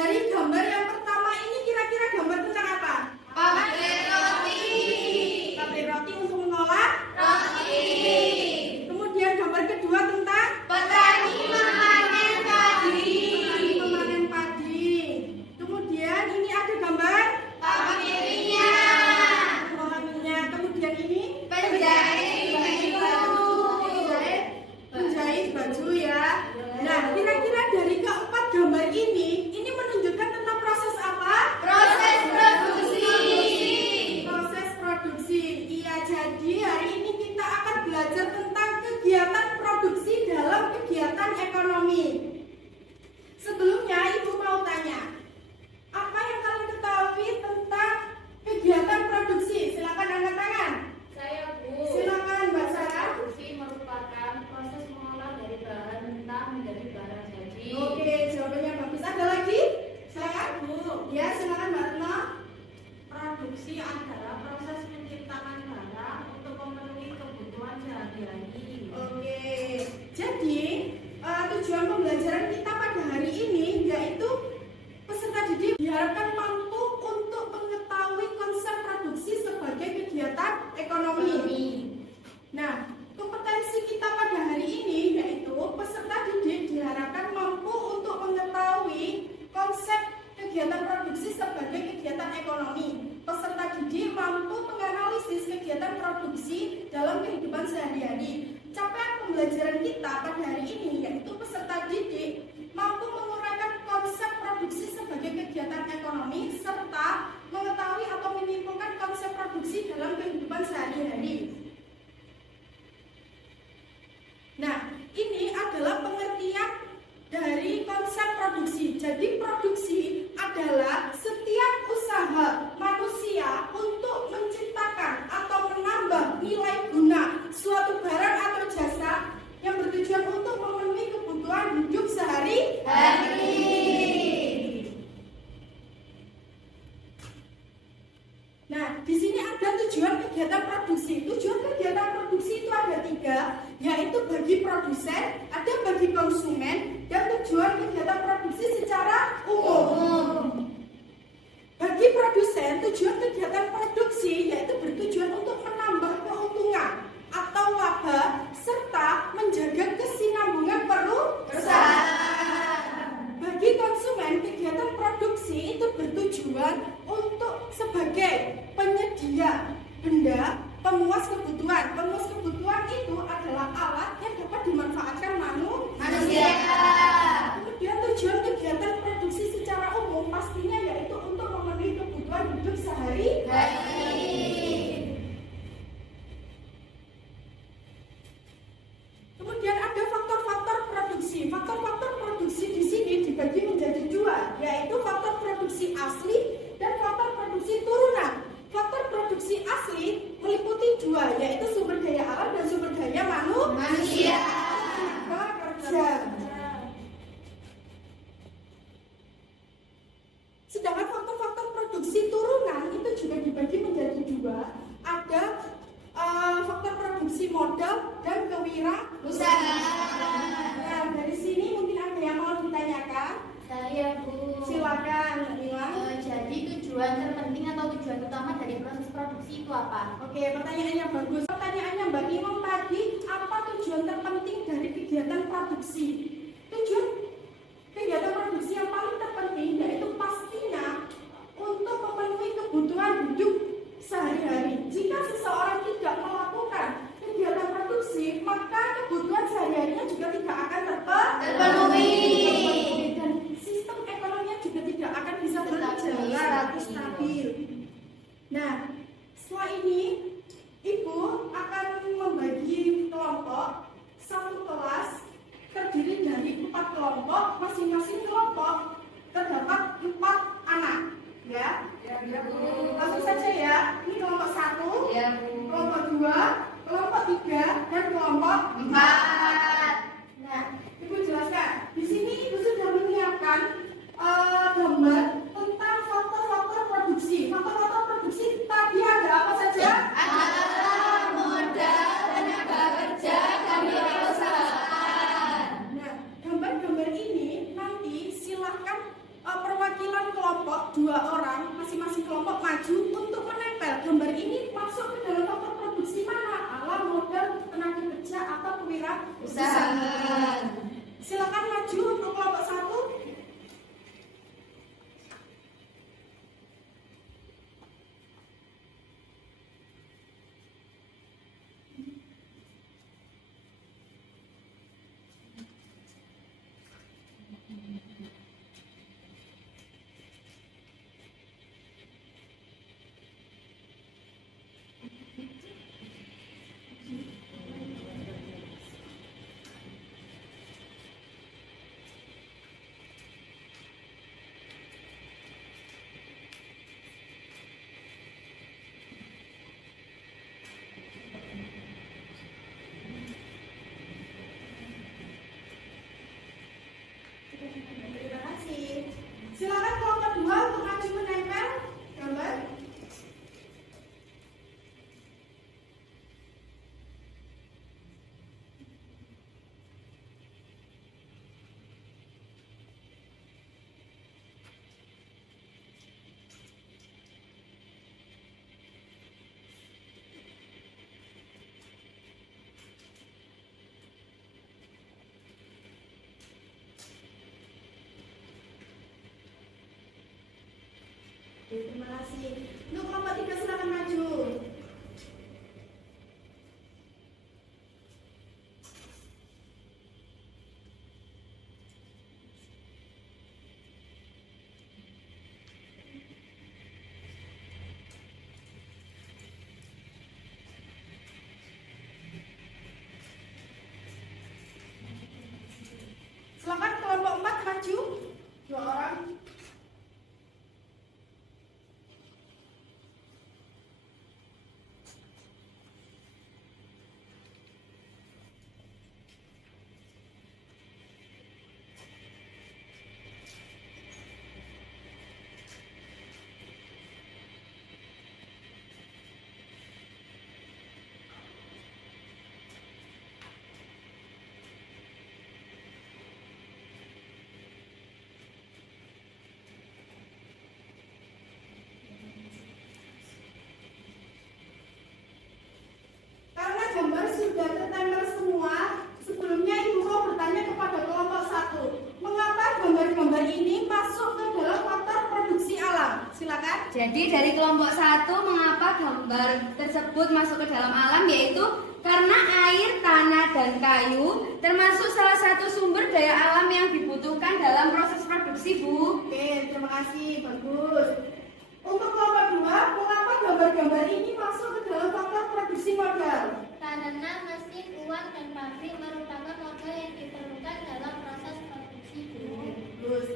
Dari gambar yang pertama ini kira-kira gambar tentang apa? Pabrik roti. Pabrik roti untuk mengolah Roti. Kemudian gambar kedua tentang Petani memanen padi. petani memanen padi. Kemudian ini ada gambar Pabrik minyak. mengolah minyak. Kemudian ini Penjahit baju. menjahit baju ya. Nah, kira-kira dari keempat gambar ini menunjukkan tentang proses apa? Proses produksi. Proses produksi. Iya, jadi hari ini kita akan belajar tentang kegiatan produksi dalam kegiatan ekonomi. Sebelumnya, Ibu mau tanya, apa yang kalian ketahui tentang kegiatan produksi? Silakan angkat tangan. Saya Bu. Silakan, Mbak Sarah. Produksi merupakan proses mengolah dari bahan mentah menjadi barang jadi. Oke, jawabannya bagus. Ada lagi? Silakan. Bu. Ya, silakan Mbak Retno. Produksi adalah proses menciptakan barang untuk memenuhi kebutuhan sehari-hari. Oke, jadi tujuan pembelajaran kita pada hari ini yaitu peserta didik diharapkan mampu untuk mengetahui konsep produksi sebagai kegiatan ekonomi. Nah, kompetensi kita pada hari ini yaitu peserta didik diharapkan mampu untuk mengetahui konsep kegiatan produksi sebagai kegiatan ekonomi. Peserta didik mampu menganalisis kegiatan produksi dalam kehidupan sehari-hari. Capaian pembelajaran kita pada hari ini yaitu peserta didik mampu menguraikan konsep produksi sebagai kegiatan ekonomi serta mengetahui atau menyimpulkan konsep produksi dalam kehidupan sehari-hari. Nah, ini adalah pengertian dari konsep produksi. Jadi produksi adalah setiap usaha manusia untuk menciptakan atau menambah nilai guna suatu barang atau jasa yang bertujuan untuk memenuhi kebutuhan hidup sehari-hari. Nah, di sini ada tujuan kegiatan produksi. Tujuan kegiatan produksi itu ada 3, yaitu bagi produsen, ada bagi konsumen, dan tujuan kegiatan produksi secara umum. Bagi produsen, tujuan kegiatan produksi yaitu bertujuan untuk menambah keuntungan atau laba serta menjaga kesinambungan perusahaan. Bagi konsumen, kegiatan produksi itu bertujuan untuk sebagai penyedia benda pemuas kebutuhan. Pemuas kebutuhan itu adalah alat yang dapat dimanfaatkan manusia. Kemudian tujuan kegiatan produksi secara umum pastinya yaitu untuk memenuhi kebutuhan hidup sehari-hari. Kemudian ada faktor-faktor produksi. Faktor-faktor produksi di sini dibagi menjadi 2, yaitu faktor produksi asli dan faktor produksi turunan. Faktor produksi asli meliputi 2, yaitu sumber daya alam dan sumber daya manusia. Kerja. Sedangkan faktor-faktor produksi turunan itu juga dibagi menjadi 2. Ada faktor produksi modal dan kewirausahaan. Nah, dari sini mungkin ada yang mau ditanyakan? Saya Bu. Silakan, Mila. Jadi tujuan terpenting atau tujuan utama dari proses produksi itu apa? Oke, pertanyaannya bagus. Pertanyaannya Mbak Imam tadi, apa tujuan terpenting dari kegiatan produksi? Tujuan kegiatan produksi yang paling terpenting yaitu pastinya untuk memenuhi kebutuhan hidup sehari-hari. Jika seseorang tidak melakukan kegiatan produksi, maka kebutuhan sehari-harinya juga tidak akan terpenuhi. Dan sistem ekonominya juga tidak akan bisa berjalan stabil. Nah, setelah ini Ibu akan membagi kelompok. Satu kelas terdiri dari 4 kelompok. Masing-masing kelompok terdapat dua orang, masing-masing kelompok maju untuk menempel gambar ini masuk ke dalam faktor produksi mana? Alam, modal, tenaga kerja, atau kewirausahaan. Silakan maju untuk kelompok 1. Terima kasih. Silakan kelompok 2 untuk maju menempel gambar. Terima kasih. Untuk kelompok 3 silakan maju. Silakan kelompok 4 maju. 2 orang. Karena gambar sudah tertempel semua, sebelumnya Ibu mau bertanya kepada kelompok 1, mengapa gambar-gambar ini masuk ke dalam faktor produksi alam? Silakan. Jadi dari kelompok 1, mengapa gambar tersebut masuk ke dalam alam, yaitu karena air, tanah, dan kayu termasuk salah satu sumber daya alam yang dibutuhkan dalam proses produksi, Bu. Oke, terima kasih, bagus. Untuk kelompok 2, mengapa gambar-gambar ini masuk ke dalam faktor produksi modal? Karena mesin, uang, dan pabrik merupakan modal yang diperlukan dalam proses produksi, Bu. Bagus.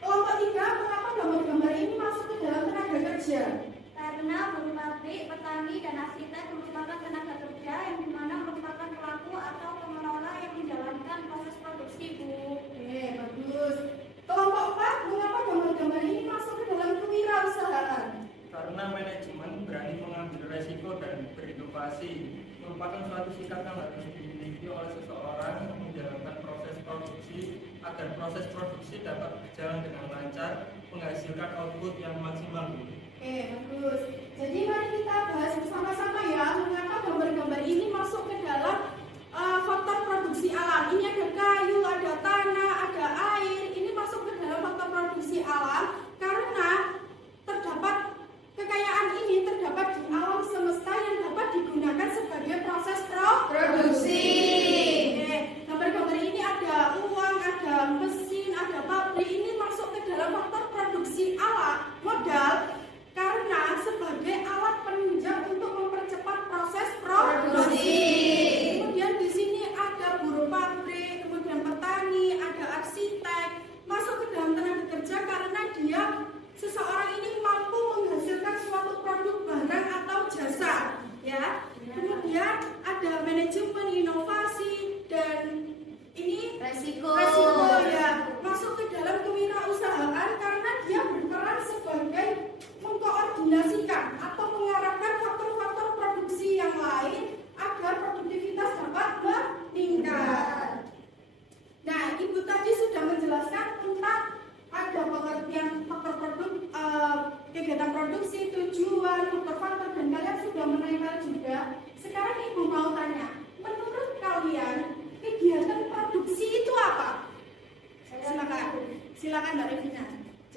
Kelompok 3, mengapa gambar-gambar ini masuk ke dalam tenaga kerja? Karena buruh pabrik, petani, dan arsitek merupakan tenaga kerja yang dimana merupakan pelaku atau pengelola yang menjalankan proses produksi, Bu. Oke, bagus. Kelompok 4, mengapa gambar-gambar ini masuk ke dalam kewirausahaan? Karena manajemen berani mengambil resiko dan berinovasi merupakan suatu sikap yang harus dimiliki oleh seseorang menjalankan proses produksi agar proses produksi dapat berjalan dengan lancar, menghasilkan output yang maksimal. Oke, bagus. Jadi mari kita bahas bersama-sama ya, mengapa gambar-gambar ini masuk ke dalam faktor produksi alam. Ini ada kayu, ada tanah, ada air. Ini masuk ke dalam faktor produksi alam karena terdapat kekayaan ini terdapat di alam semesta yang dapat digunakan sebagai proses produksi. Oke, gambar-gambar ini ada uang, ada mesin, ada pabrik. Ini masuk ke dalam faktor produksi alam modal karena sebagai alat penunjang untuk mempercepat proses produksi. Kemudian di sini ada buruh pabrik, kemudian petani, ada arsitek, masuk ke dalam tenaga kerja karena dia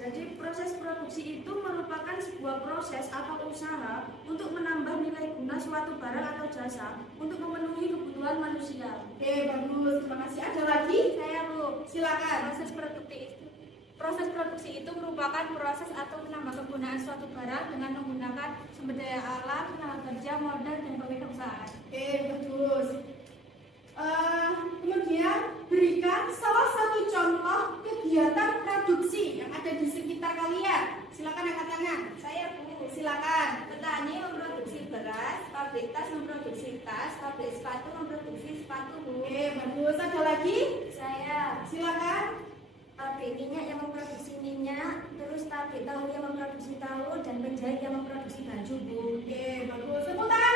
Jadi proses produksi itu merupakan sebuah proses atau usaha untuk menambah nilai guna suatu barang atau jasa untuk memenuhi kebutuhan manusia. Oke, bagus. Terima kasih. Ada lagi? Saya Bu, Silakan. proses produksi itu merupakan proses atau menambah kegunaan suatu barang dengan menggunakan sumber daya alam, tenaga kerja, modal, dan kewirausahaan. Oke, bagus. Kemudian berikan salah satu contoh kegiatan produksi yang ada di sekitar kalian. Silakan angkat tangan. Saya Bu, Silakan. petani memproduksi beras, pabrik tas memproduksi tas, pabrik sepatu memproduksi sepatu Bu. Oke, bagus. Ada lagi? Saya Silakan. pabrik minyak yang memproduksi minyak, terus pabrik tahu yang memproduksi tahu, dan penjahit yang memproduksi baju Bu. Oke, bagus. Tepuk tangan.